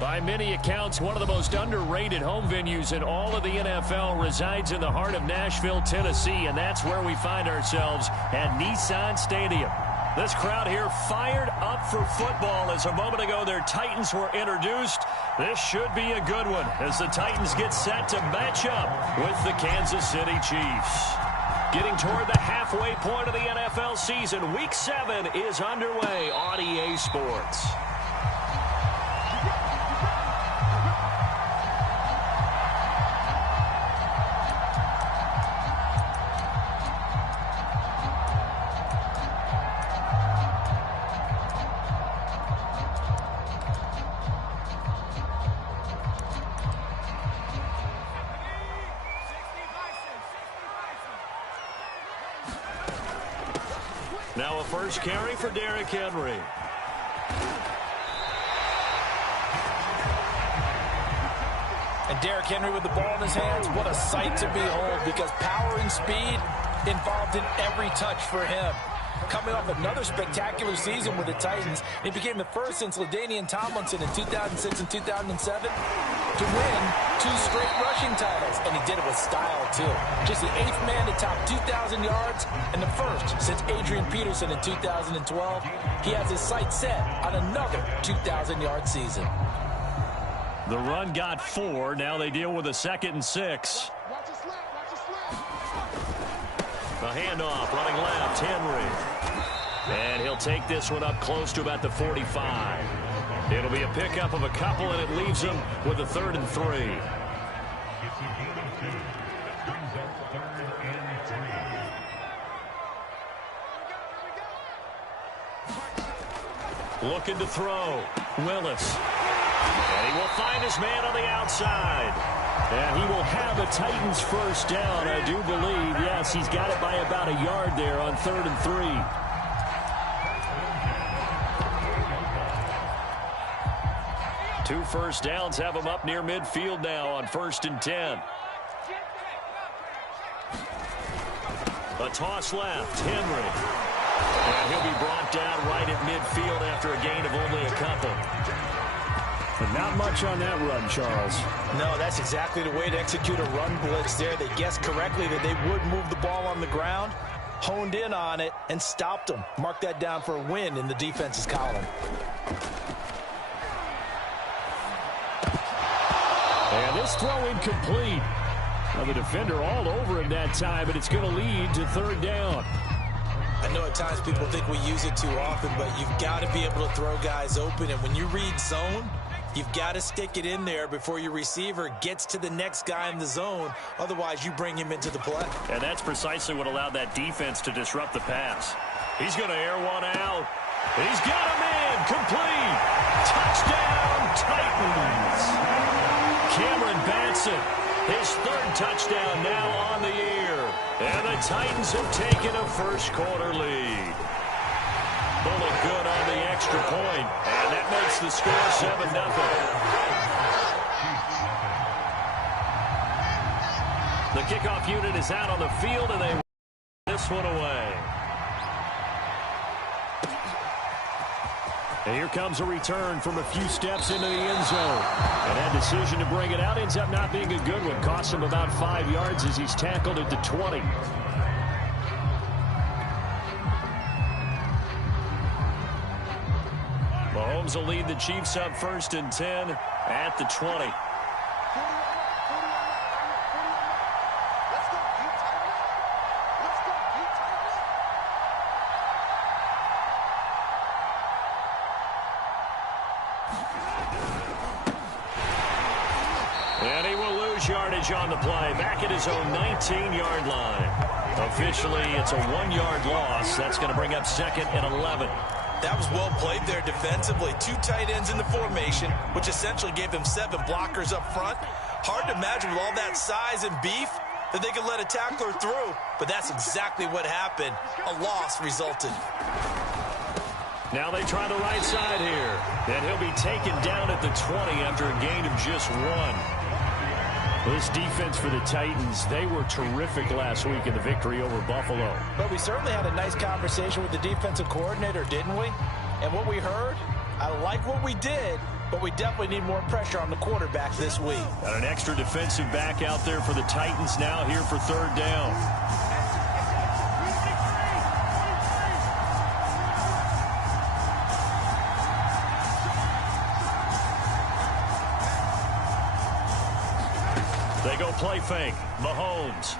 By many accounts, one of the most underrated home venues in all of the NFL resides in the heart of Nashville, Tennessee, and that's where we find ourselves at Nissan Stadium. This crowd here fired up for football as a moment ago their Titans were introduced. This should be a good one as the Titans get set to match up with the Kansas City Chiefs. Getting toward the halfway point of the NFL season, Week 7 is underway on EA Sports. Now a first carry for Derrick Henry. And Derrick Henry with the ball in his hands, what a sight to behold, because power and speed involved in every touch for him. Coming off another spectacular season with the Titans, he became the first since LaDainian Tomlinson in 2006 and 2007 to win 2 straight rushing titles, and he did it with style too. Just the 8th man to top 2,000 yards and the first since Adrian Peterson in 2012. He has his sights set on another 2,000-yard season. The run got 4. Now they deal with a 2nd and 6. The handoff, running left, Henry. And he'll take this one up close to about the 45. It'll be a pickup of a couple, and it leaves him with a 3rd and 3. Looking to throw. Willis. And he will find his man on the outside. And he will have a Titans first down, I do believe. Yes, he's got it by about a yard there on 3rd and 3. Two first downs have him up near midfield now on 1st and 10. A toss left, Henry. And he'll be brought down right at midfield after a gain of only a couple. But not much on that run, Charles. No, that's exactly the way to execute a run blitz there. They guessed correctly that they would move the ball on the ground, honed in on it, and stopped them. Mark that down for a win in the defense's column. And this throw incomplete. Now the defender all over him that time, but it's going to lead to 3rd down. I know at times people think we use it too often, but you've got to be able to throw guys open. And when you read zone, you've got to stick it in there before your receiver gets to the next guy in the zone. Otherwise, you bring him into the play. And that's precisely what allowed that defense to disrupt the pass. He's going to air one out. He's got him in. Complete. Touchdown, Titans. Cameron Batson, his 3rd touchdown now on the year. And the Titans have taken a first-quarter lead. Bullet good on the extra point, and that makes the score 7-0. The kickoff unit is out on the field, and they win this one away. And here comes a return from a few steps into the end zone. And that decision to bring it out ends up not being a good one. Costs him about 5 yards as he's tackled at the 20. Mahomes will lead the Chiefs up 1st and 10 at the 20. And he will lose yardage on the play, back at his own 19-yard line. Officially, it's a 1-yard loss. That's going to bring up 2nd and 11. That was well played there defensively. 2 tight ends in the formation, which essentially gave them 7 blockers up front. Hard to imagine with all that size and beef that they could let a tackler through, but that's exactly what happened. A loss resulted. Now they try the right side here, and he'll be taken down at the 20 after a gain of just 1. This defense for the Titans, they were terrific last week in the victory over Buffalo. But we certainly had a nice conversation with the defensive coordinator, didn't we? And what we heard, I like what we did, but we definitely need more pressure on the quarterback this week. Got an extra defensive back out there for the Titans now here for third down. They go play fake. Mahomes.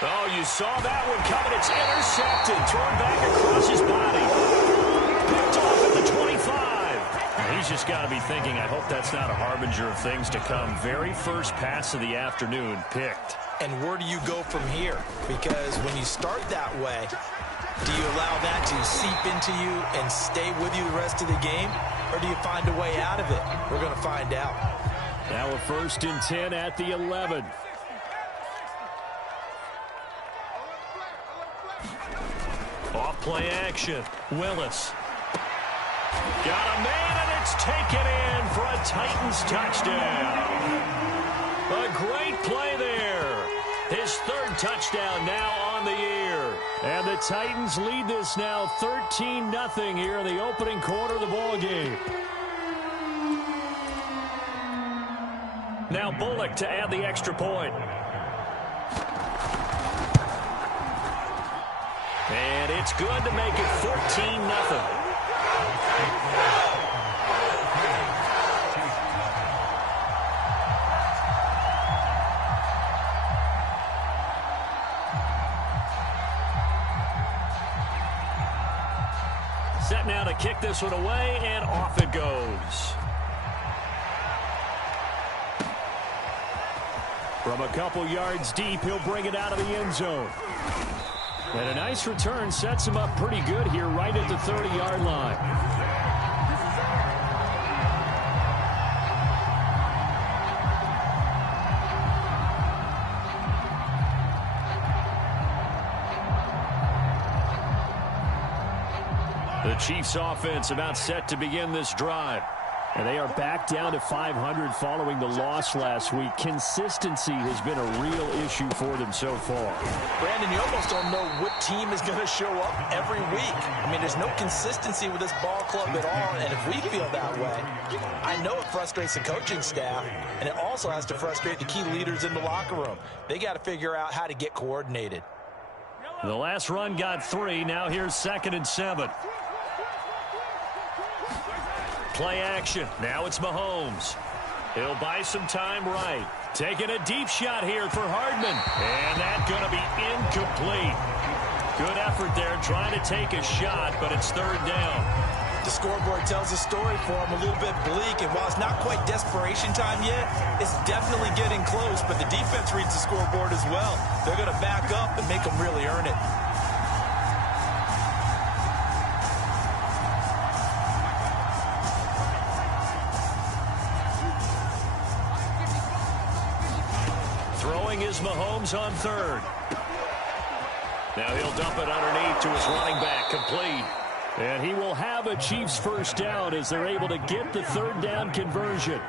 Oh, you saw that one coming. It's intercepted. Thrown back across his body. Picked off at the 25. He's just got to be thinking, I hope that's not a harbinger of things to come. Very first pass of the afternoon picked. And where do you go from here? Because when you start that way, do you allow that to seep into you and stay with you the rest of the game? Or do you find a way out of it? We're going to find out. Now a 1st and 10 at the 11. Off play action. Willis. Got a man, and it's taken in for a Titans touchdown. A great play there. His 3rd touchdown now on the year. And the Titans lead this now 13-0 here in the opening quarter of the ballgame. Now Bullock to add the extra point. And it's good to make it 14-0. Set now to kick this one away, and off it goes. From a couple yards deep, he'll bring it out of the end zone. And a nice return sets him up pretty good here right at the 30-yard line. The Chiefs offense about set to begin this drive. And they are back down to 500 following the loss last week. Consistency has been a real issue for them so far. Brandon, you almost don't know what team is going to show up every week. I mean, there's no consistency with this ball club at all, and if we feel that way, I know it frustrates the coaching staff, and it also has to frustrate the key leaders in the locker room. They got to figure out how to get coordinated. The last run got 3. Now here's 2nd and 7. Play action. Now it's Mahomes. He'll buy some time right. Taking a deep shot here for Hardman. And that's going to be incomplete. Good effort there trying to take a shot, but it's 3rd down. The scoreboard tells a story for him, a little bit bleak, and while it's not quite desperation time yet, it's definitely getting close, but the defense reads the scoreboard as well. They're going to back up and make them really earn it. Throwing is Mahomes on 3rd. Now he'll dump it underneath to his running back, complete. And he will have a Chiefs 1st down as they're able to get the 3rd down conversion.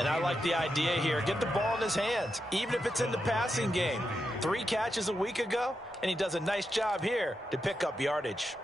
And I like the idea here. Get the ball in his hands, even if it's in the passing game. 3 catches a week ago, and he does a nice job here to pick up yardage.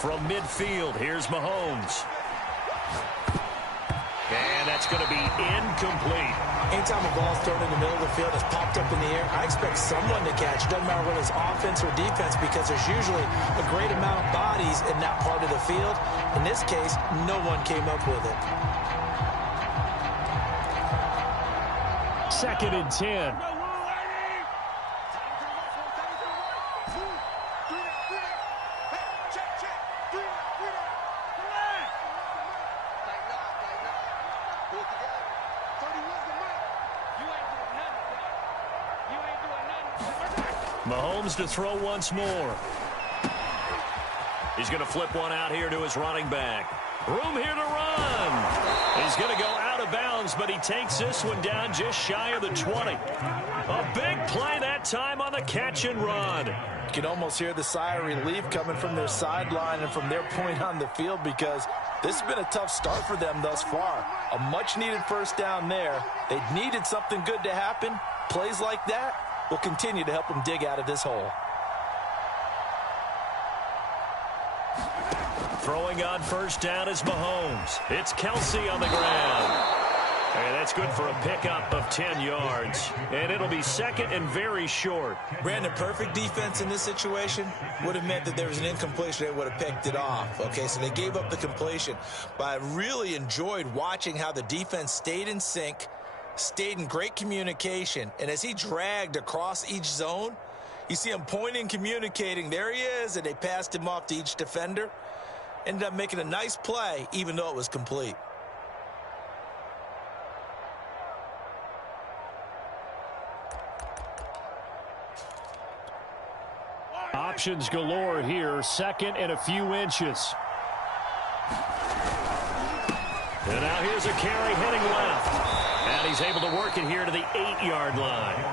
From midfield, here's Mahomes. And that's going to be incomplete. Anytime a ball's thrown in the middle of the field, it's popped up in the air, I expect someone to catch. Doesn't matter whether it's offense or defense, because there's usually a great amount of bodies in that part of the field. In this case, no one came up with it. 2nd and 10. Mahomes to throw once more. He's going to flip one out here to his running back. Room here to run. He's going to go out of bounds goes, but he takes this one down just shy of the 20. A big play that time on the catch and run. You can almost hear the sigh of relief coming from their sideline and from their point on the field, because this has been a tough start for them thus far. A much-needed first down there. They needed something good to happen. Plays like that will continue to help them dig out of this hole. Throwing on first down is Mahomes. It's Kelsey on the ground. And that's good for a pickup of 10 yards. And it'll be second and very short. Brandon, perfect defense in this situation would have meant that there was an incompletion. They would have picked it off. Okay, so they gave up the completion. But I really enjoyed watching how the defense stayed in sync, stayed in great communication. And as he dragged across each zone, you see him pointing, communicating. There he is, and they passed him off to each defender. Ended up making a nice play, even though it was complete. Options galore here. Second and a few inches. And now here's a carry heading left. And he's able to work it here to the 8-yard line.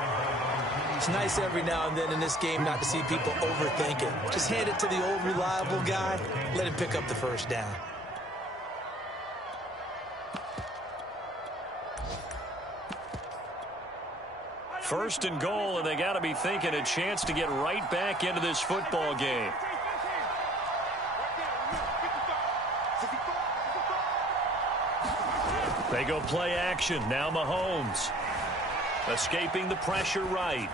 It's nice every now and then in this game not to see people overthink it. Just hand it to the old reliable guy. Let him pick up the first down. First and goal, and they got to be thinking a chance to get right back into this football game. They go play action. Now Mahomes. Escaping the pressure right.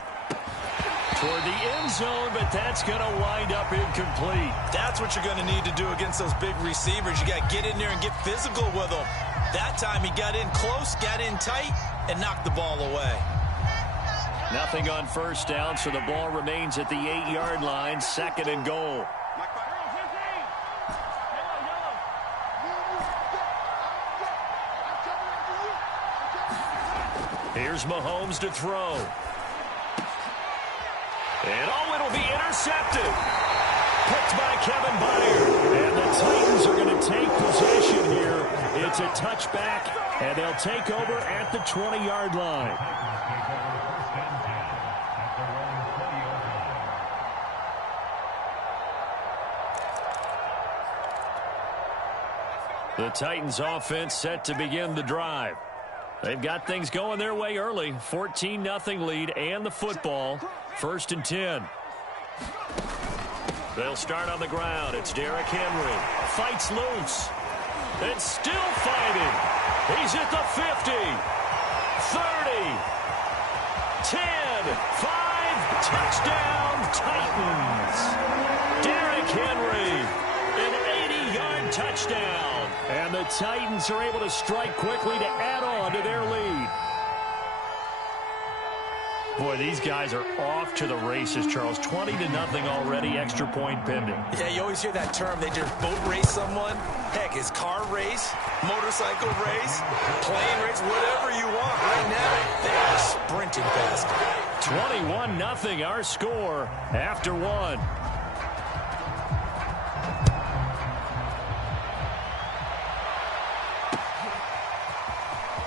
Toward the end zone, but that's going to wind up incomplete. That's what you're going to need to do against those big receivers. You got to get in there and get physical with them. That time he got in close, got in tight, and knocked the ball away. Nothing on first down, so the ball remains at the 8-yard line. Second and goal. Here's Mahomes to throw. And oh, it'll be intercepted. Picked by Kevin Byard. And the Titans are going to take possession here. It's a touchback, and they'll take over at the 20-yard line. The Titans offense set to begin the drive. They've got things going their way early. 14-0 lead and the football. First and 10. They'll start on the ground. It's Derrick Henry. Fights loose. And still fighting. He's at the 50. 30. 10. 5. Touchdown, Titans. Derrick Henry. An 80-yard touchdown. And the Titans are able to strike quickly to add on to their lead. Boy, these guys are off to the races, Charles. 20-0 already, extra point pending. Yeah, you always hear that term. They just boat race someone. Heck, it's car race, motorcycle race, plane race, whatever you want. Right now, they are sprinting past. 21-0 our score after one.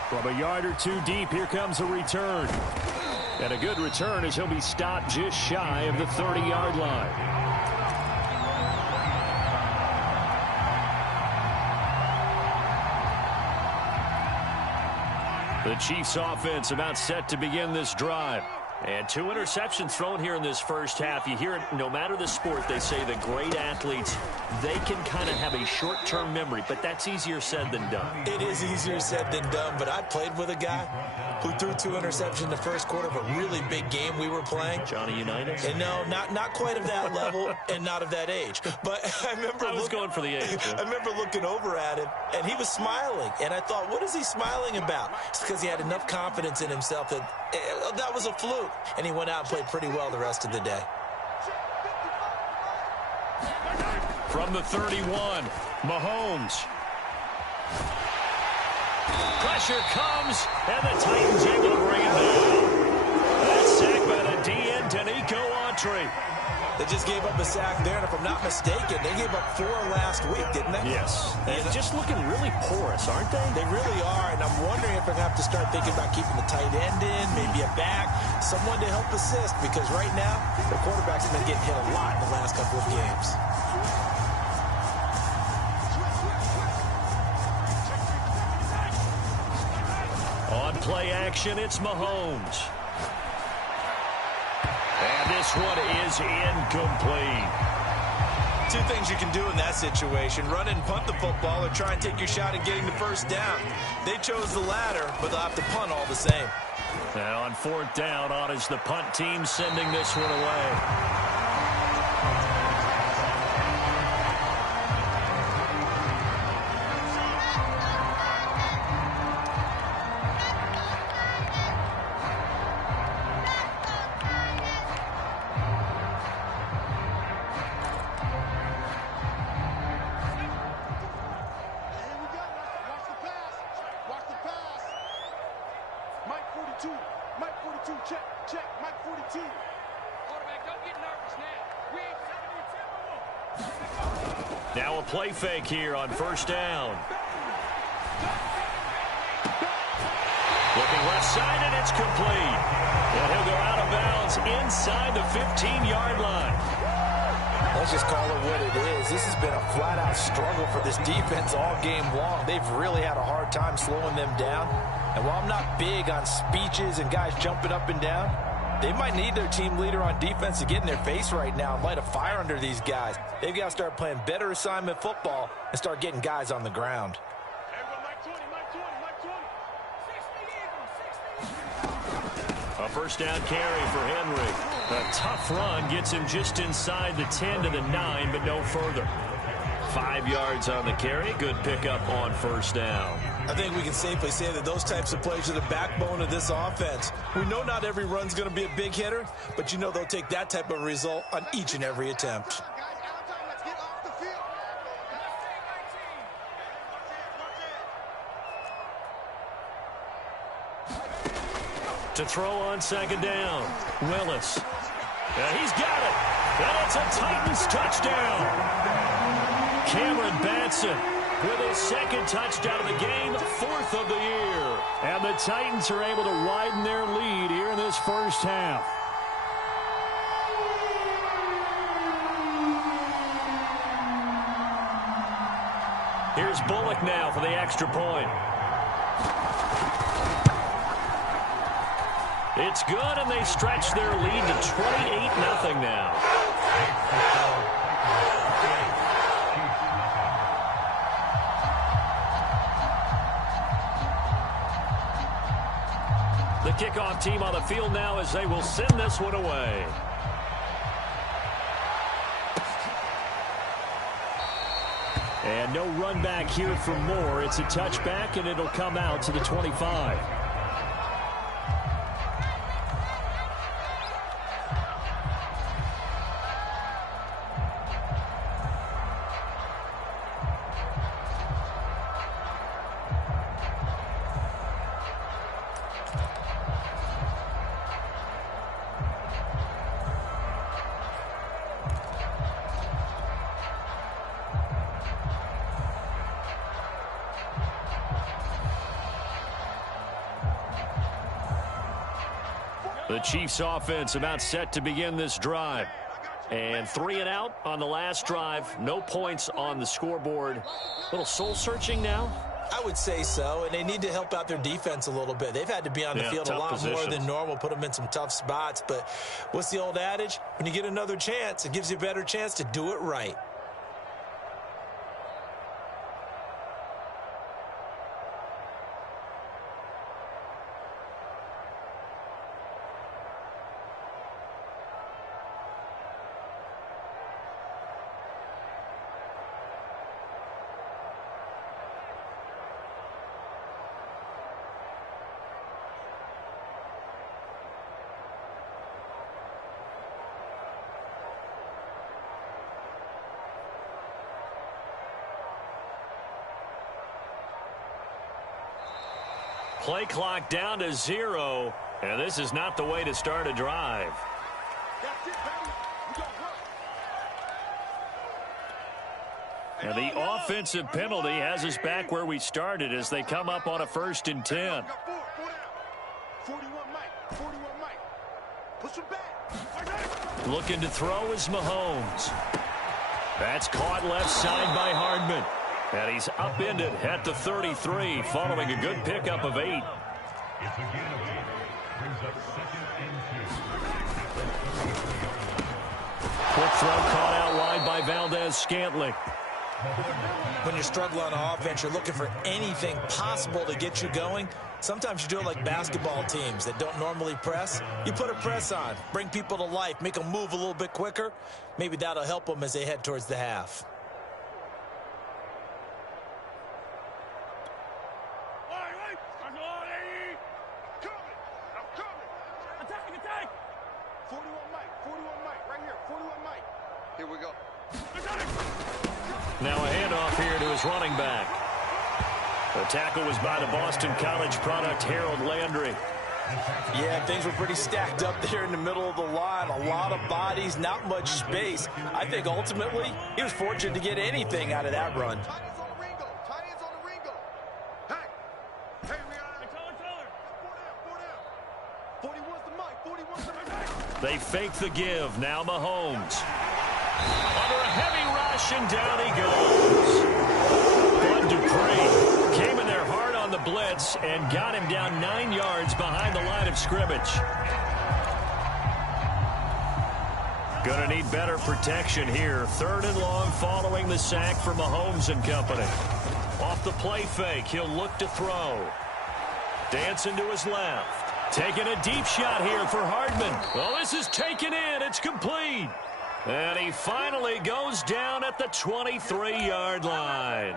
From a yard or two deep, here comes a return. And a good return as he'll be stopped just shy of the 30-yard line. The Chiefs offense about set to begin this drive. And 2 interceptions thrown here in this first half. You hear it, no matter the sport, they say the great athletes, they can kind of have a short-term memory, but that's easier said than done. It is easier said than done, but I played with a guy who threw 2 interceptions in the first quarter of a really big game we were playing. Johnny Unitas? And no, not quite of that level and not of that age. But I remember going for the age. Yeah. I remember looking over at him, and he was smiling. And I thought, what is he smiling about? It's because he had enough confidence in himself that that was a fluke. And he went out and played pretty well the rest of the day. From the 31, Mahomes. Pressure comes, and the Titans able to bring it down. That's sacked by the DN, Danico on country. They just gave up a sack there, and if I'm not mistaken, they gave up 4 last week, didn't they? Yes. And just looking really porous, aren't they? They really are, and I'm wondering if they're going to have to start thinking about keeping the tight end in, maybe a back, someone to help assist, because right now, the quarterback's been getting hit a lot in the last couple of games. On play action, it's Mahomes. And this one is incomplete. 2 things you can do in that situation: run and punt the football, or try and take your shot at getting the first down. They chose the latter, but they'll have to punt all the same. And on 4th down, on is the punt team sending this one away. Mike 42, check, Mike 42. Quarterback, don't get nervous now. We ain't 72. Now a play fake here on 1st down. Looking left side, and it's complete. And he'll go out of bounds inside the 15-yard line. Let's just call it what it is. This has been a flat-out struggle for this defense all game long. They've really had a hard time slowing them down. And while I'm not big on speeches and guys jumping up and down, they might need their team leader on defense to get in their face right now and light a fire under these guys. They've got to start playing better assignment football and start getting guys on the ground. A 1st down carry for Henry. A tough run gets him just inside the 10 to the 9, but no further. 5 yards on the carry. Good pickup on 1st down. I think we can safely say that those types of plays are the backbone of this offense. We know not every run's going to be a big hitter, but you know they'll take that type of result on each and every attempt. To throw on 2nd down, Willis. And he's got it. And it's a Titans touchdown. Cameron Batson with his 2nd touchdown of the game, 4th of the year. And the Titans are able to widen their lead here in this 1st half. Here's Bullock now for the extra point. It's good, and they stretch their lead to 28-0 now. The kickoff team on the field now as they will send this one away. And no run back here for Moore. It's a touchback, and it'll come out to the 25. The Chiefs offense about set to begin this drive. And 3 and out on the last drive. No points on the scoreboard. A little soul-searching now? I would say so, and they need to help out their defense a little bit. They've had to be on the field a lot more than normal, put them in some tough spots. But what's the old adage? When you get another chance, it gives you a better chance to do it right. Play clock down to 0, and this is not the way to start a drive. That's it, baby. And the offensive penalty has us back where we started as they come up on a 1st and 10. 41 Mike. 41 Mike. Push him back. Looking to throw is Mahomes. That's caught left side by Hardman. And he's upended at the 33 following a good pickup of 8. Quick throw caught out wide by Valdez-Scantling. When you struggle on offense, you're looking for anything possible to get you going. Sometimes you do it like basketball teams that don't normally press. You put a press on, bring people to life, make them move a little bit quicker. Maybe that'll help them as they head towards the half. Attack! 41 Mike, right here, 41 Mike. Here we go. Now a handoff here to his running back. The tackle was by the Boston College product, Harold Landry. Yeah, things were pretty stacked up there in the middle of the line. A lot of bodies, not much space. I think ultimately he was fortunate to get anything out of that run. They fake the give. Now Mahomes. Under a heavy rush, and down he goes. Bud Dupree came in there hard on the blitz and got him down 9 yards behind the line of scrimmage. Gonna need better protection here. 3rd and long following the sack for Mahomes and company. Off the play fake, he'll look to throw. Dancing to his left. Taking a deep shot here for Hardman. Well, this is taken in. It's complete. And he finally goes down at the 23-yard line.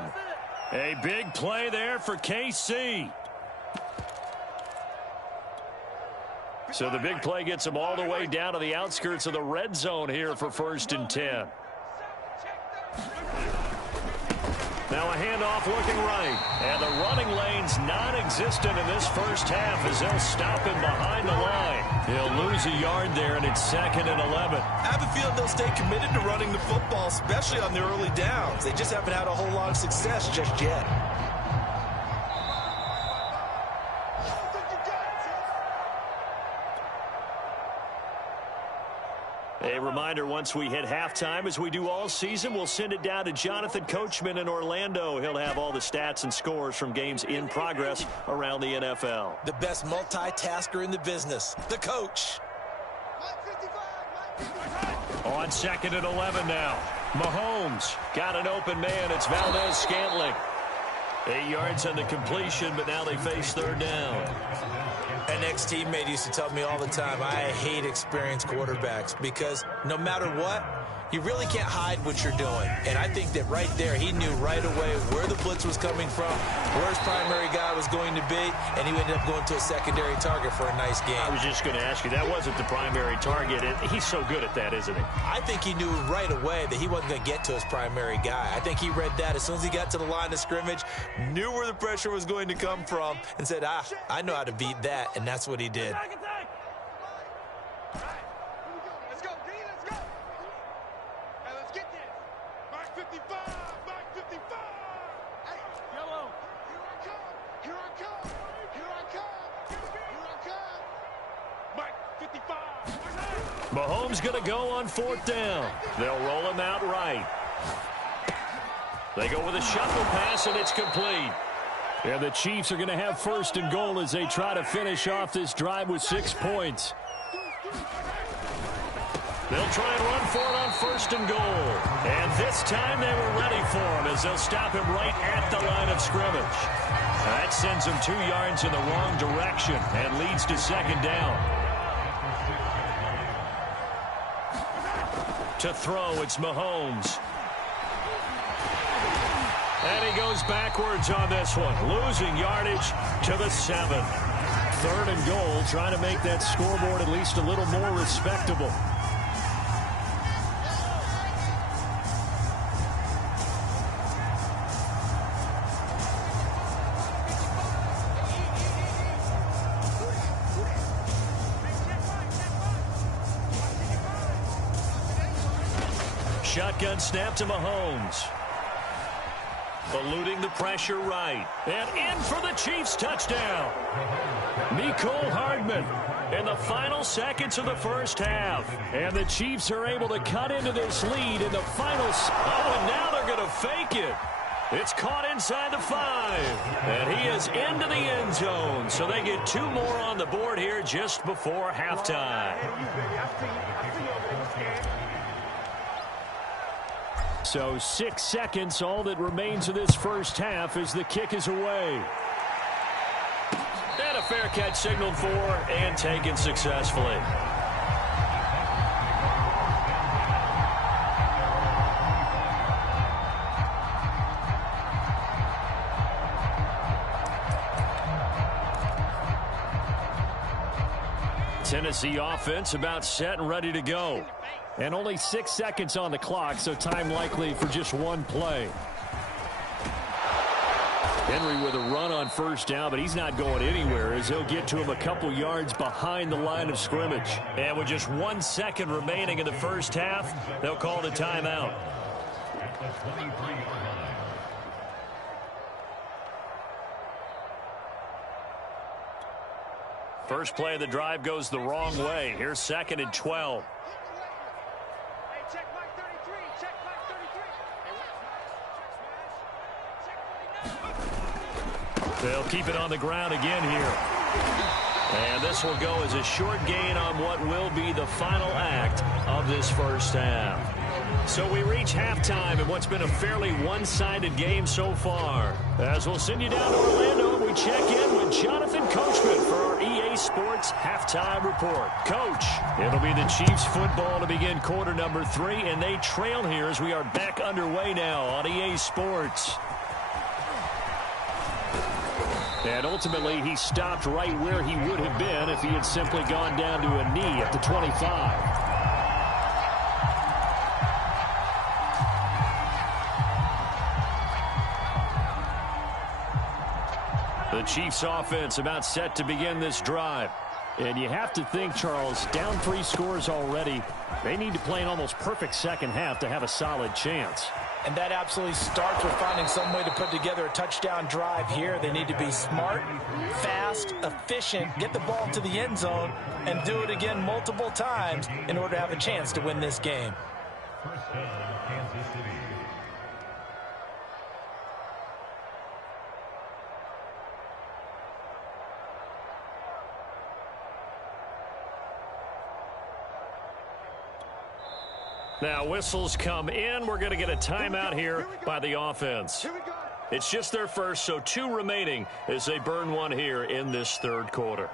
A big play there for KC. So the big play gets him all the way down to the outskirts of the red zone here for 1st and 10. Now a handoff looking right. And the running lane's non-existent in this first half as they'll stop him behind the line. He'll lose a yard there, and it's 2nd and 11. I have a feeling they'll stay committed to running the football, especially on the early downs. They just haven't had a whole lot of success just yet. A reminder, once we hit halftime, as we do all season, we'll send it down to Jonathan Coachman in Orlando. He'll have all the stats and scores from games in progress around the NFL. The best multitasker in the business, the coach. On 2nd and 11 now. Mahomes got an open man. It's Valdez-Scantling. 8 yards on the completion, but now they face 3rd down. An ex-teammate used to tell me all the time, I hate experienced quarterbacks because no matter what, you really can't hide what you're doing. And I think that right there, he knew right away where the blitz was coming from, where his primary guy was going to be, and he ended up going to a secondary target for a nice game. I was just going to ask you, that wasn't the primary target. He's so good at that, isn't he? I think he knew right away that he wasn't going to get to his primary guy. I think he read that as soon as he got to the line of scrimmage, knew where the pressure was going to come from, and said, I know how to beat that, and that's what he did. Mahomes going to go on 4th down. They'll roll him out right. They go with a shuffle pass, and it's complete. And the Chiefs are going to have 1st and goal as they try to finish off this drive with 6 points. They'll try and run for it on 1st and goal. And this time they were ready for him as they'll stop him right at the line of scrimmage. That sends him 2 yards in the wrong direction and leads to 2nd down. To throw, it's Mahomes. And he goes backwards on this one, losing yardage to the 7. 3rd and goal, trying to make that scoreboard at least a little more respectable. Shotgun snap to Mahomes. Eluding the pressure right. And in for the Chiefs touchdown. Mecole Hardman in the final seconds of the first half. And the Chiefs are able to cut into this lead in the final. Oh, and now they're going to fake it. It's caught inside the 5. And he is into the end zone. So they get 2 more on the board here just before halftime. So 6 seconds, all that remains of this first half as the kick is away. And a fair catch signaled for and taken successfully. Tennessee offense about set and ready to go. And only 6 seconds on the clock, so time likely for just one play. Henry with a run on first down, but he's not going anywhere as he'll get to him a couple yards behind the line of scrimmage. And with just 1 second remaining in the first half, they'll call the timeout. First play of the drive goes the wrong way. Here's 2nd and 12. They'll keep it on the ground again here. And this will go as a short gain on what will be the final act of this first half. So we reach halftime in what's been a fairly one-sided game so far. As we'll send you down to Orlando, we check in with Jonathan Coachman for our EA Sports Halftime Report. Coach, it'll be the Chiefs football to begin quarter number 3, and they trail here as we are back underway now on EA Sports. And ultimately, he stopped right where he would have been if he had simply gone down to a knee at the 25. The Chiefs offense about set to begin this drive. And you have to think, Charles, down 3 scores already. They need to play an almost perfect second half to have a solid chance. And that absolutely starts with finding some way to put together a touchdown drive here. They need to be smart, fast, efficient, get the ball to the end zone, and do it again multiple times in order to have a chance to win this game. First down, Kansas City. Now whistles come in. We're going to get a timeout here by the offense. It's just their first, so 2 remaining as they burn one here in this third quarter.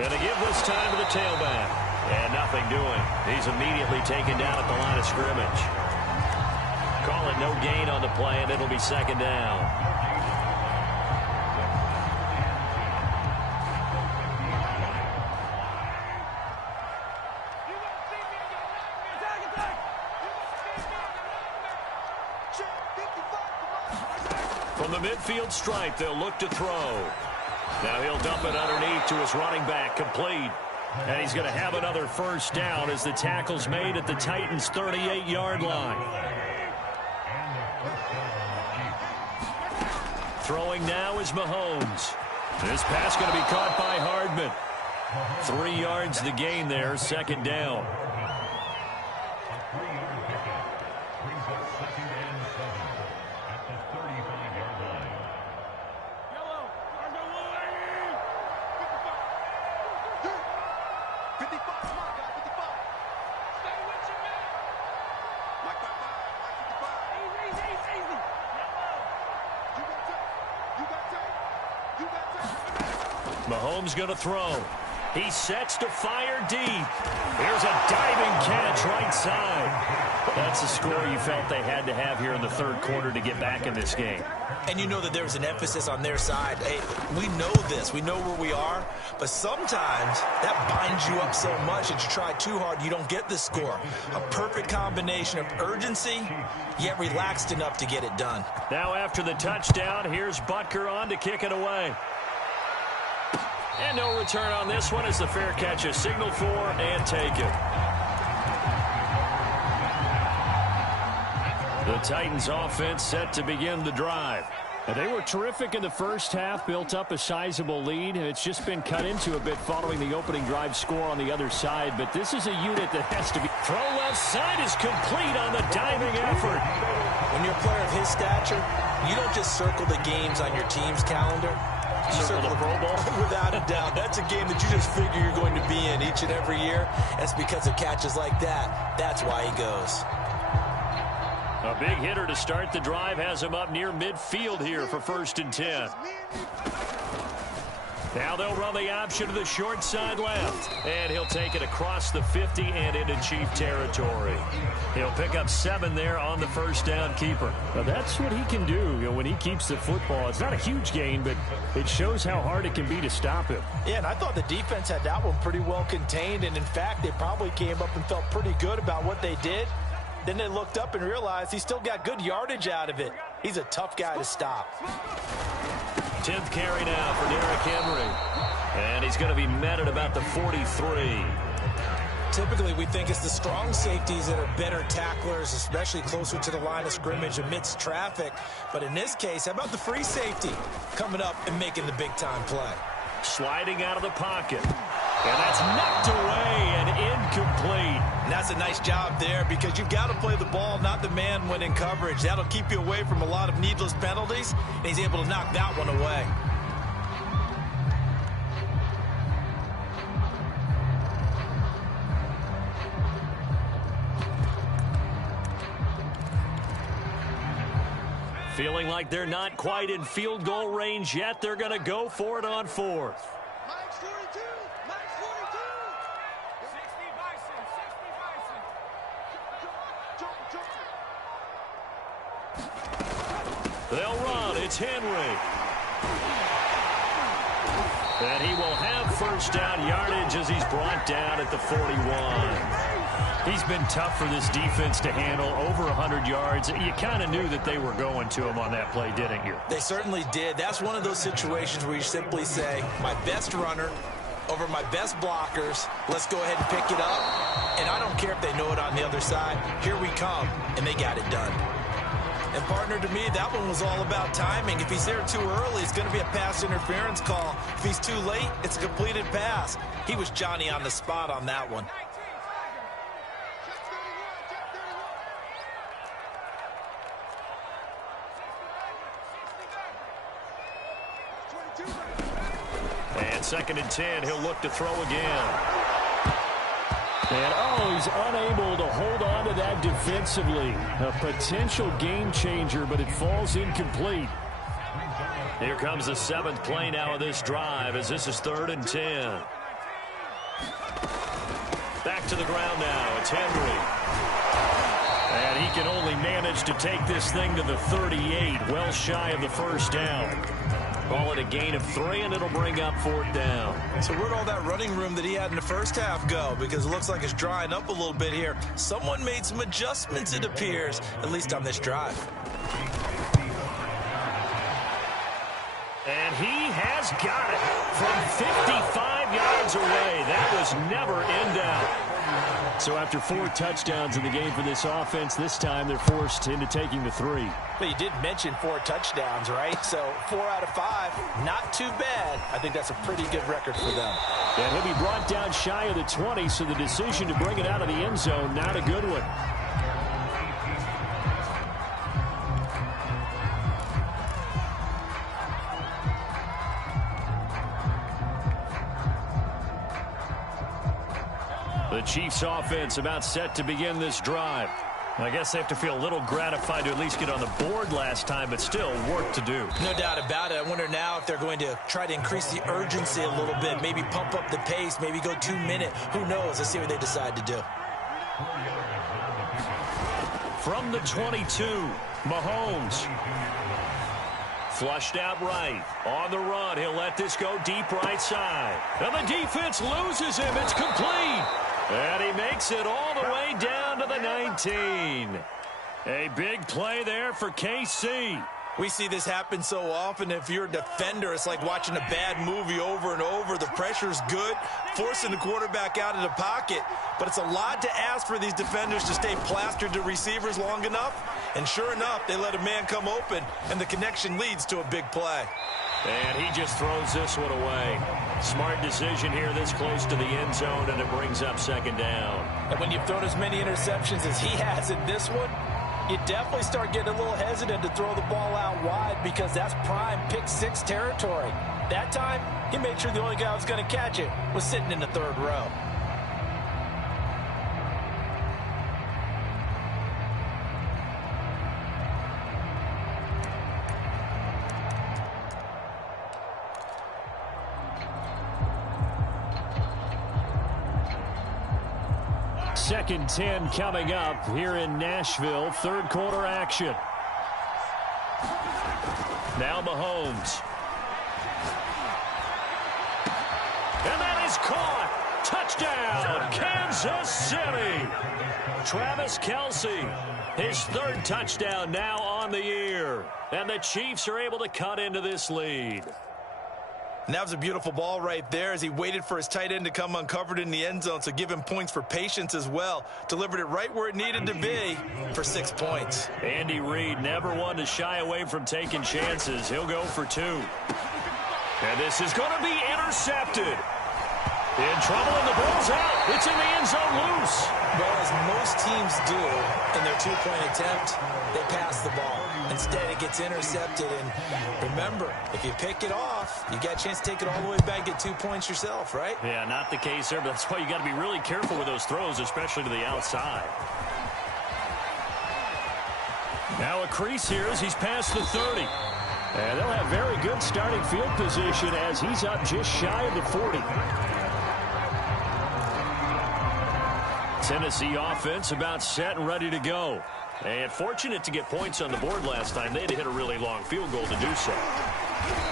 And to give this time to the tailback. And nothing doing. He's immediately taken down at the line of scrimmage. Call it no gain on the play, and it'll be 2nd down. From the midfield stripe, they'll look to throw. Now he'll dump it underneath to his running back, complete. And he's going to have another first down as the tackle's made at the Titans' 38-yard line. Throwing now is Mahomes. This pass going to be caught by Hardman. 3 yards the gain there, 2nd down. Mahomes going to throw. He sets to fire deep. Here's a diving catch right side. That's the score you felt they had to have here in the third quarter to get back in this game. And you know that there was an emphasis on their side. Hey, we know this. We know where we are. But sometimes that binds you up so much that you try too hard, you don't get the score. A perfect combination of urgency, yet relaxed enough to get it done. Now after the touchdown, here's Butker on to kick it away. And no return on this one as the fair catch is signaled for and taken. The Titans offense set to begin the drive. They were terrific in the first half, built up a sizable lead. It's just been cut into a bit following the opening drive score on the other side. But this is a unit that has to be. Throw left side is complete on the diving effort. When you're a player of his stature, you don't just circle the games on your team's calendar. You circle the Pro Bowl. Without a doubt. That's a game that you just figure you're going to be in each and every year. That's because of catches like that. That's why he goes. A big hitter to start the drive has him up near midfield here for 1st and 10. Now they'll run the option to the short side left. And he'll take it across the 50 and into Chief territory. He'll pick up 7 there on the first down keeper. Now that's what he can do, when he keeps the football. It's not a huge gain, but it shows how hard it can be to stop him. Yeah, and I thought the defense had that one pretty well contained. And in fact, they probably came up and felt pretty good about what they did. Then they looked up and realized he still got good yardage out of it. He's a tough guy to stop. 10th carry now for Derrick Henry. And he's going to be met at about the 43. Typically, we think it's the strong safeties that are better tacklers, especially closer to the line of scrimmage amidst traffic. But in this case, how about the free safety coming up and making the big-time play? Sliding out of the pocket. And that's knocked away and incomplete. And that's a nice job there because you've got to play the ball, not the man when in coverage. That'll keep you away from a lot of needless penalties, and he's able to knock that one away. Feeling like they're not quite in field goal range yet. They're going to go for it on 4th. Mike's 42. Mike's 42. 60 Bison. 60 Bison. Jump. They'll run. It's Henry. And he will have first down yardage as he's brought down at the 41. He's been tough for this defense to handle, over 100 yards. You kind of knew that they were going to him on that play, didn't you? They certainly did. That's one of those situations where you simply say, my best runner over my best blockers. Let's go ahead and pick it up. And I don't care if they know it on the other side. Here we come, and they got it done. And, partner, to me, that one was all about timing. If he's there too early, it's going to be a pass interference call. If he's too late, it's a completed pass. He was Johnny on the spot on that one. And 2nd and 10, he'll look to throw again. And, he's unable to hold on to that defensively. A potential game changer, but it falls incomplete. Here comes the 7th play now of this drive as this is 3rd and 10. Back to the ground now. It's Henry. And he can only manage to take this thing to the 38, well shy of the first down. Call it a gain of 3, and it'll bring up 4th down. So where'd all that running room that he had in the first half go? Because it looks like it's drying up a little bit here. Someone made some adjustments, it appears, at least on this drive. And he has got it from 55 yards away. That was never in doubt. So after 4 touchdowns in the game for this offense, this time they're forced into taking the 3. But you did mention 4 touchdowns, right? So 4 out of 5, not too bad. I think that's a pretty good record for them. And he'll be brought down shy of the 20, so the decision to bring it out of the end zone, not a good one. The Chiefs offense about set to begin this drive. I guess they have to feel a little gratified to at least get on the board last time, but still work to do. No doubt about it. I wonder now if they're going to try to increase the urgency a little bit, maybe pump up the pace, maybe go 2 minute. Who knows? Let's see what they decide to do. From the 22, Mahomes. Flushed out right. On the run, he'll let this go deep right side. And the defense loses him. It's complete. And he makes it all the way down to the 19. A big play there for KC. We see this happen so often. If you're a defender, it's like watching a bad movie over and over. The pressure's good, forcing the quarterback out of the pocket. But it's a lot to ask for these defenders to stay plastered to receivers long enough. And sure enough, they let a man come open, and the connection leads to a big play. And he just throws this one away. Smart decision here this close to the end zone, and it brings up second down. And when you've thrown as many interceptions as he has in this one, you definitely start getting a little hesitant to throw the ball out wide because that's prime pick six territory. That time, he made sure the only guy who was going to catch it was sitting in the third row. Second 10 coming up here in Nashville. Third quarter action. Now Mahomes. And that is caught. Touchdown, Kansas City. Travis Kelce, his third touchdown now on the year. And the Chiefs are able to cut into this lead. And that was a beautiful ball right there as he waited for his tight end to come uncovered in the end zone, so give him points for patience as well. Delivered it right where it needed to be for 6 points. Andy Reid never one to shy away from taking chances. He'll go for 2. And this is going to be intercepted. In trouble, and the ball's out. It's in the end zone loose. Well, as most teams do in their two-point attempt, they pass the ball. Instead, it gets intercepted. And remember, if you pick it off, you got a chance to take it all the way back, get 2 points yourself, right? Yeah, not the case there, but that's why you got to be really careful with those throws, especially to the outside. Now a crease here as he's past the 30. And they'll have very good starting field position as he's up just shy of the 40. Tennessee offense about set and ready to go. And fortunate to get points on the board last time. They had to hit a really long field goal to do so.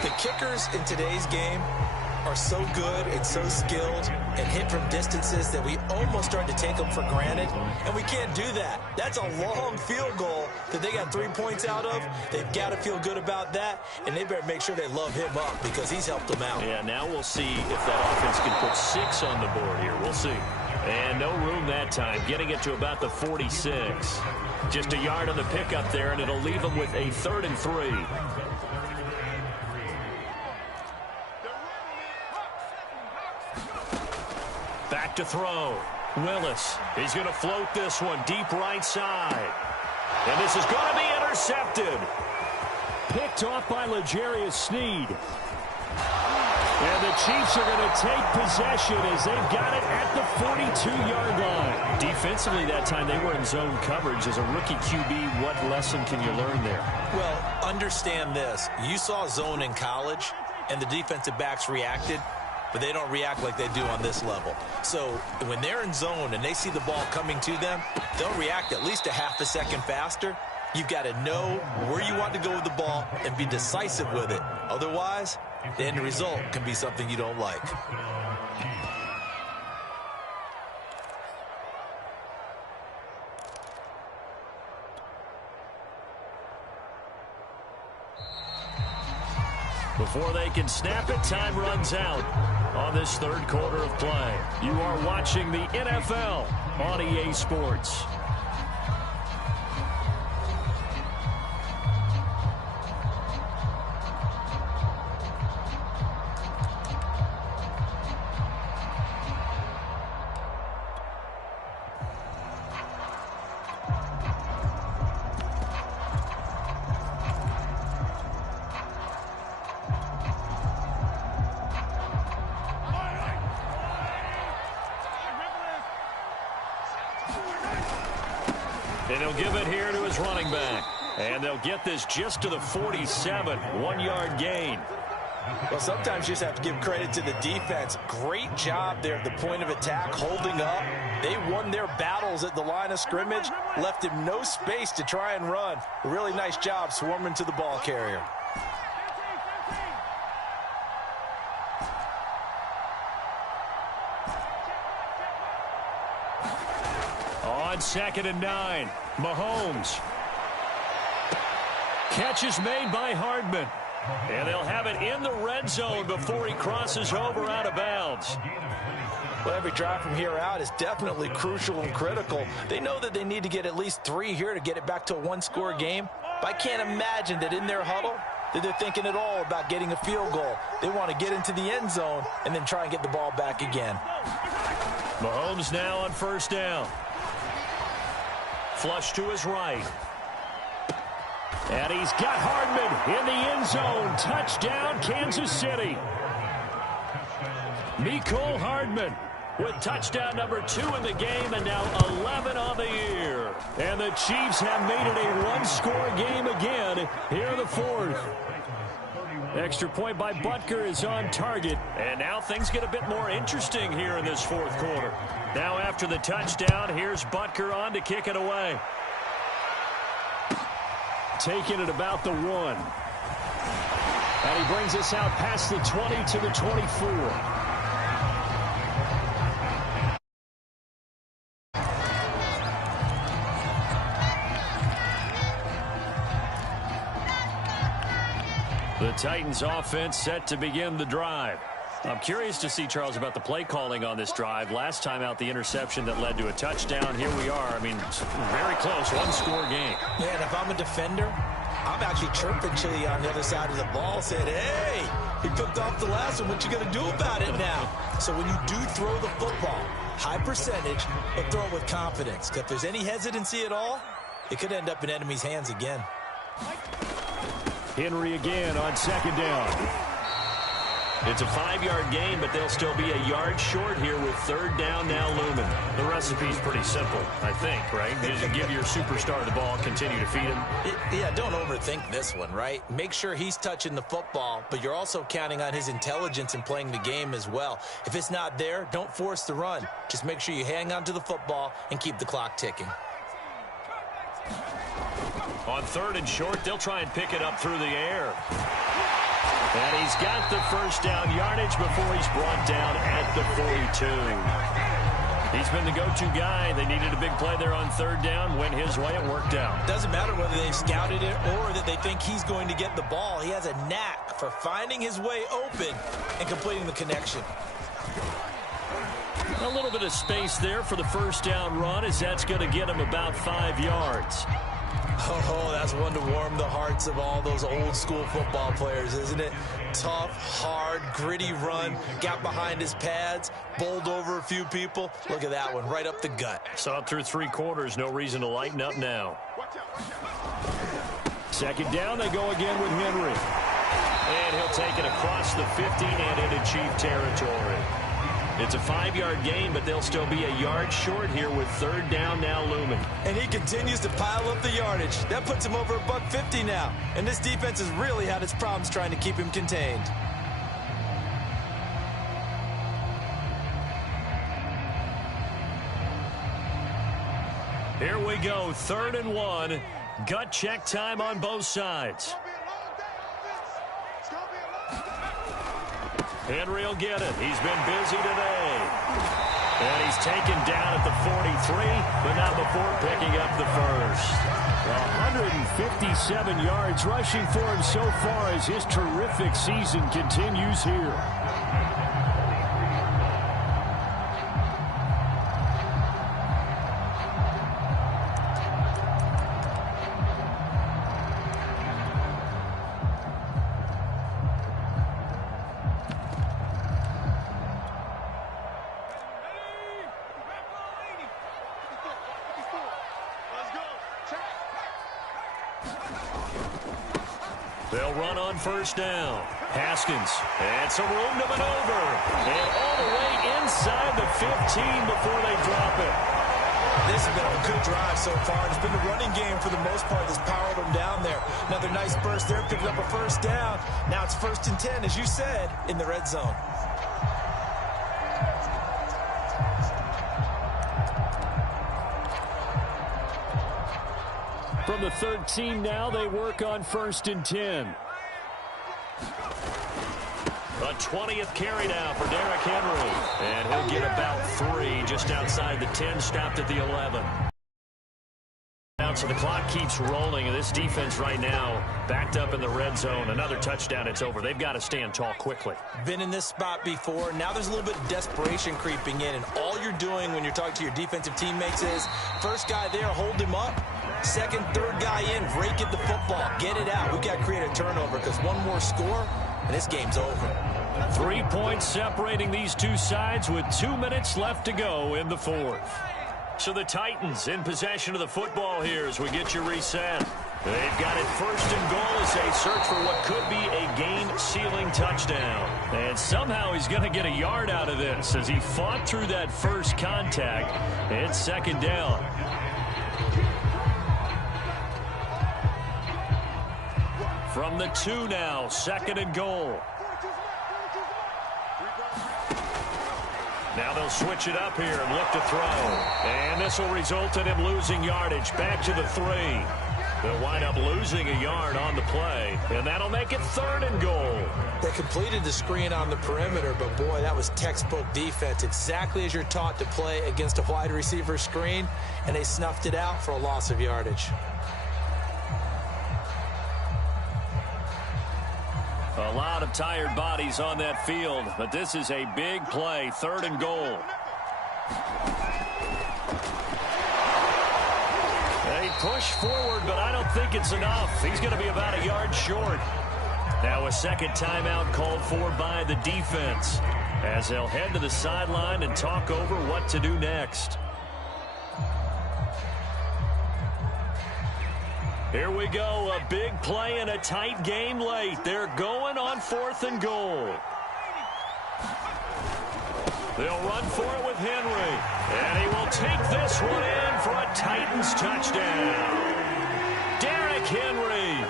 The kickers in today's game are so good and so skilled and hit from distances that we almost start to take them for granted. And we can't do that. That's a long field goal that they got 3 points out of. They've got to feel good about that. And they better make sure they love him up because he's helped them out. Yeah, now we'll see if that offense can put 6 on the board here. We'll see. And no room that time, getting it to about the 46. Just a yard on the pickup there, and it'll leave them with a 3rd and 3. Back to throw. Willis. He's going to float this one deep right side. And this is going to be intercepted. Picked off by L'Jarius Sneed. And the Chiefs are going to take possession as they've got it at the 42-yard line. Defensively that time, they were in zone coverage. As a rookie QB, what lesson can you learn there? Well, understand this. You saw zone in college, and the defensive backs reacted, but they don't react like they do on this level. So when they're in zone and they see the ball coming to them, they'll react at least a half a second faster. You've got to know where you want to go with the ball and be decisive with it. Otherwise, the end result can be something you don't like. Before they can snap it, time runs out on this 3rd quarter of play. You are watching the NFL on EA Sports. And he'll give it here to his running back. And they'll get this just to the 47, 1-yard gain. Well, sometimes you just have to give credit to the defense. Great job there at the point of attack, holding up. They won their battles at the line of scrimmage, left him no space to try and run. A really nice job swarming to the ball carrier. On 2nd and 9, Mahomes. Catch is made by Hardman. And they'll have it in the red zone before he crosses over out of bounds. Well, every drive from here out is definitely crucial and critical. They know that they need to get at least 3 here to get it back to a 1-score game. But I can't imagine that in their huddle that they're thinking at all about getting a field goal. They want to get into the end zone and then try and get the ball back again. Mahomes now on 1st down. Flush to his right. And he's got Hardman in the end zone. Touchdown, Kansas City. Mecole Hardman with touchdown number 2 in the game and now 11 on the year. And the Chiefs have made it a 1-score game again here in the 4th. Extra point by Butker is on target. And now things get a bit more interesting here in this 4th quarter. Now after the touchdown, here's Butker on to kick it away. Taking it about the 1. And he brings us out past the 20 to the 24. The Titans offense set to begin the drive. I'm curious to see, Charles, about the play calling on this drive. Last time out, the interception that led to a touchdown. Here we are. I mean, very close, 1-score game. Yeah, and if I'm a defender, I'm actually chirping Chili on the other side of the ball, saying, hey, he picked off the last one. What you going to do about it now? So when you do throw the football, high percentage, but throw it with confidence. Because if there's any hesitancy at all, it could end up in enemy's hands again. Henry again on 2nd down. It's a 5-yard gain, but they'll still be a yard short here with 3rd down now looming. The recipe's pretty simple, I think, right? Just give your superstar the ball, continue to feed him. Yeah, don't overthink this one, right? Make sure he's touching the football, but you're also counting on his intelligence in playing the game as well. If it's not there, don't force the run. Just make sure you hang on to the football and keep the clock ticking. On 3rd and short, they'll try and pick it up through the air. And he's got the 1st down yardage before he's brought down at the 42. He's been the go-to guy. They needed a big play there on 3rd down. Went his way. It worked out. Doesn't matter whether they've scouted it or that they think he's going to get the ball. He has a knack for finding his way open and completing the connection. A little bit of space there for the 1st down run, as that's going to get him about 5 yards. Oh, that's one to warm the hearts of all those old-school football players, isn't it? Tough, hard, gritty run, got behind his pads, bowled over a few people. Look at that one, right up the gut. Saw it through 3 quarters, no reason to lighten up now. 2nd down, they go again with Henry. And he'll take it across the 50 and into Chief territory. It's a 5-yard gain, but they'll still be a yard short here with 3rd down now looming. And he continues to pile up the yardage. That puts him over $150 now. And this defense has really had its problems trying to keep him contained. Here we go, 3rd and 1. Gut check time on both sides. Henry will get it. He's been busy today. And he's taken down at the 43, but not before picking up the 1st. 157 yards rushing for him so far as his terrific season continues here. They'll run on 1st down. Haskins, and some room to maneuver. And all the way inside the 15 before they drop it. This has been a good drive so far. It's been the running game for the most part that's powered them down there. Another nice burst there, picking up a first down. Now it's 1st and 10, as you said, in the red zone. From the 13 now, they work on 1st and 10. A 20th carry now for Derrick Henry. And he'll get about 3 just outside the 10, stopped at the 11. So the clock keeps rolling, and this defense right now backed up in the red zone. Another touchdown, it's over. They've got to stand tall quickly. Been in this spot before. Now there's a little bit of desperation creeping in, and all you're doing when you're talking to your defensive teammates is first guy there, hold him up. Second, third guy in, rake at the football. Get it out. We've got to create a turnover because one more score, and this game's over. 3 points separating these two sides with 2 minutes left to go in the 4th. So the Titans in possession of the football here as we get you reset. They've got it 1st and goal as they search for what could be a game-sealing touchdown. And somehow he's going to get a yard out of this as he fought through that first contact. It's 2nd down. From the 2 now, 2nd and goal. Now they'll switch it up here and look to throw. And this will result in him losing yardage. Back to the 3. They'll wind up losing a yard on the play. And that'll make it 3rd and goal. They completed the screen on the perimeter, but boy, that was textbook defense. Exactly as you're taught to play against a wide receiver screen. And they snuffed it out for a loss of yardage. A lot of tired bodies on that field, but this is a big play, 3rd and goal. They push forward, but I don't think it's enough. He's going to be about a yard short. Now a second timeout called for by the defense as they'll head to the sideline and talk over what to do next. Here we go, a big play in a tight game late. They're going on 4th and goal. They'll run for it with Henry. And he will take this one in for a Titans touchdown. Derrick Henry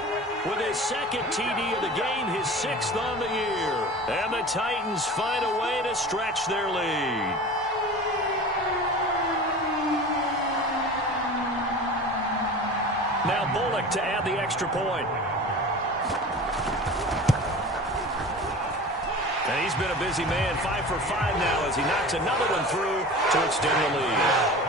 with his 2nd TD of the game, his 6th on the year. And the Titans find a way to stretch their lead. Now Bullock to add the extra point. And he's been a busy man, 5 for 5 now as he knocks another one through to extend the lead.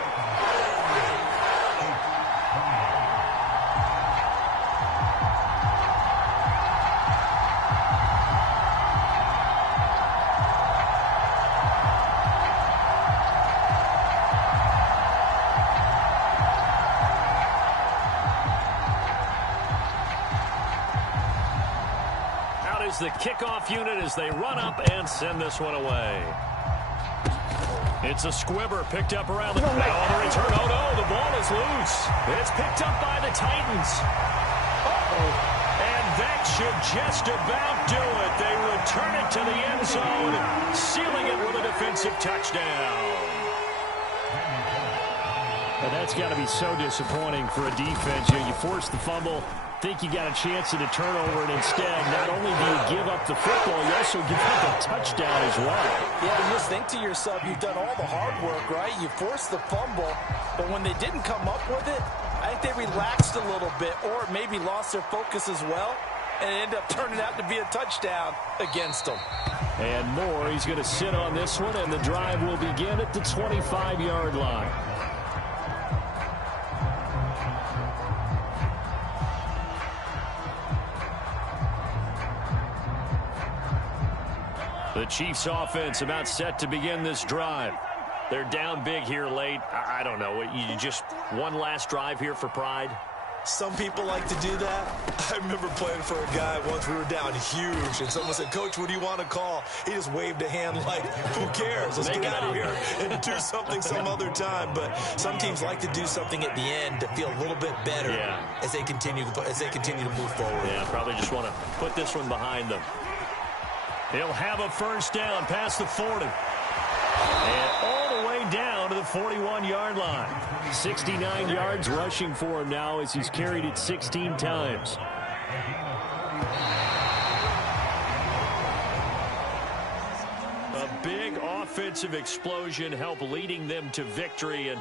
The kickoff unit as they run up and send this one away. It's a squibber picked up around the... Now on the return, oh no, the ball is loose. It's picked up by the Titans. And that should just about do it. They return it to the end zone, sealing it with a defensive touchdown. And that's got to be so disappointing for a defense. You force the fumble, think you got a chance at a turnover, and instead, not only do you give up the football, you also give up the touchdown as well. Yeah, and just think to yourself, you've done all the hard work, right? You forced the fumble, but when they didn't come up with it, I think they relaxed a little bit or maybe lost their focus as well, and it ended up turning out to be a touchdown against them. And more, he's going to sit on this one, and the drive will begin at the 25-yard line. The Chiefs offense about set to begin this drive. They're down big here late. I don't know. You just one last drive here for pride? Some people like to do that. I remember playing for a guy once. We were down huge, and someone said, "Coach, what do you want to call?" He just waved a hand like, who cares? Let's get out of here and do something some other time. But some teams like to do something at the end to feel a little bit better as they continue to move forward. Yeah, probably just want to put this one behind them. He'll have a first down past the 40. And all the way down to the 41-yard line. 69 yards rushing for him now as he's carried it 16 times. A big offensive explosion helped leading them to victory. And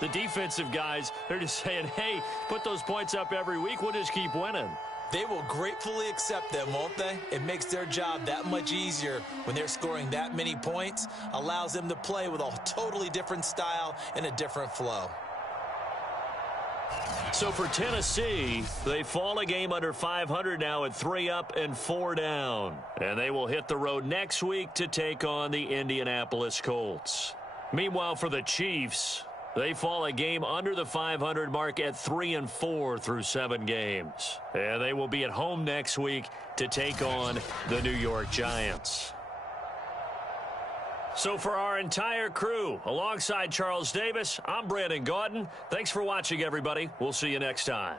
the defensive guys, they're just saying, hey, put those points up every week. We'll just keep winning. They will gratefully accept them, won't they? It makes their job that much easier when they're scoring that many points. Allows them to play with a totally different style and a different flow. So for Tennessee, they fall a game under 500 now at 3 up and 4 down. And they will hit the road next week to take on the Indianapolis Colts. Meanwhile, for the Chiefs, they fall a game under the 500 mark at 3 and 4 through 7 games. And they will be at home next week to take on the New York Giants. So for our entire crew, alongside Charles Davis, I'm Brandon Gaudin. Thanks for watching, everybody. We'll see you next time.